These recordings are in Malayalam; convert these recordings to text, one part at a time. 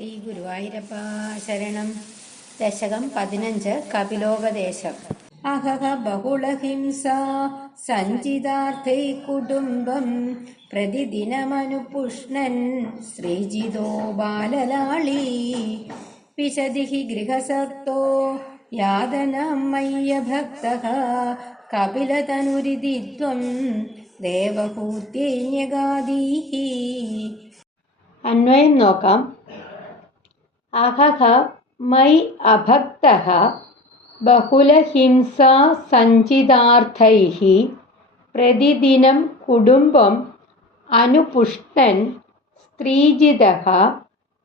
ശ്രീ ഗുരുവായൂരപ്പ ശരണം. ദശകം 15 കപിലോപദേശം. അഹഹ ബഹുളഹിംസ സഞ്ചിതാർത്ഥൈ കുടുംബം പ്രതിദിനമനുപുഷ്ണൻ ശ്രീജിതോ ബാലലാളീ വിശതി ഗൃഹസക്തോ യാതനമയ്യ ഭക്തഃ കപിലതനുരിതി ത്വം ദേവഹൂത്യൈന്യഗാദീഃ. അന്വയം നോക്കാം. അഹഹ മൈ അഭക്തഃ ബഹുലഹിംസാ സഞ്ചിതാർത്ഥൈഃ പ്രതിദിനം കുടുംബം അനുപുഷ്ണൻ സ്ത്രീജിതഃ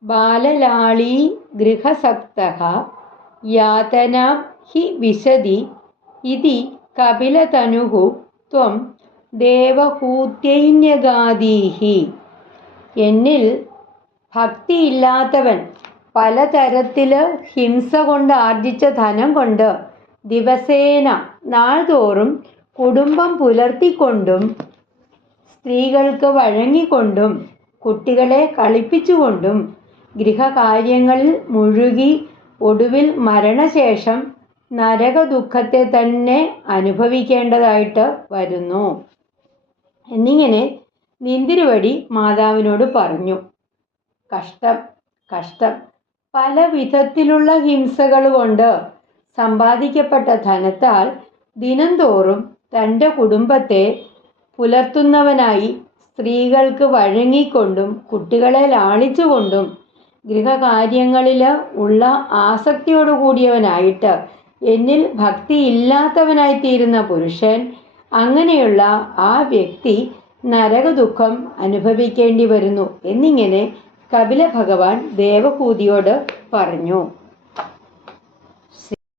ബാലലാളീ ഗൃഹസക്തഃ യാതനാം ഹി വിശതി ഇതി കപിലതനുഃ ത്വം ദേവഹൂത്യൈന്യഗാദീഃ. എന്നിൽ ഭക്തിയില്ലാത്തവൻ പലതരത്തിൽ ഹിംസ കൊണ്ട് ആർജിച്ച ധനം കൊണ്ട് ദിവസേന നാൾതോറും കുടുംബം പുലർത്തിക്കൊണ്ടും സ്ത്രീകൾക്ക് വഴങ്ങിക്കൊണ്ടും കുട്ടികളെ കളിപ്പിച്ചുകൊണ്ടും ഗൃഹകാര്യങ്ങളിൽ മുഴുകി ഒടുവിൽ മരണശേഷം നരകദുഃഖത്തെ തന്നെ അനുഭവിക്കേണ്ടതായിട്ട് വരുന്നു എന്നിങ്ങനെ നിന്തിരുവടി മാതാവിനോട് പറഞ്ഞു. കഷ്ടം കഷ്ടം. പല വിധത്തിലുള്ള ഹിംസകൾ കൊണ്ട് സമ്പാദിക്കപ്പെട്ട ധനത്താൽ ദിനംതോറും തൻ്റെ കുടുംബത്തെ പുലർത്തുന്നവനായി സ്ത്രീകൾക്ക് വഴങ്ങിക്കൊണ്ടും കുട്ടികളെ ലാളിച്ചുകൊണ്ടും ഗൃഹകാര്യങ്ങളിൽ ഉള്ള ആസക്തിയോടുകൂടിയവനായിട്ട് എന്നിൽ ഭക്തിയില്ലാത്തവനായിത്തീരുന്ന പുരുഷൻ, അങ്ങനെയുള്ള ആ വ്യക്തി നരകദുഃഖം അനുഭവിക്കേണ്ടി വരുന്നു എന്നിങ്ങനെ കപില ഭഗവാൻ ദേവഹൂതിയോട് പറഞ്ഞു.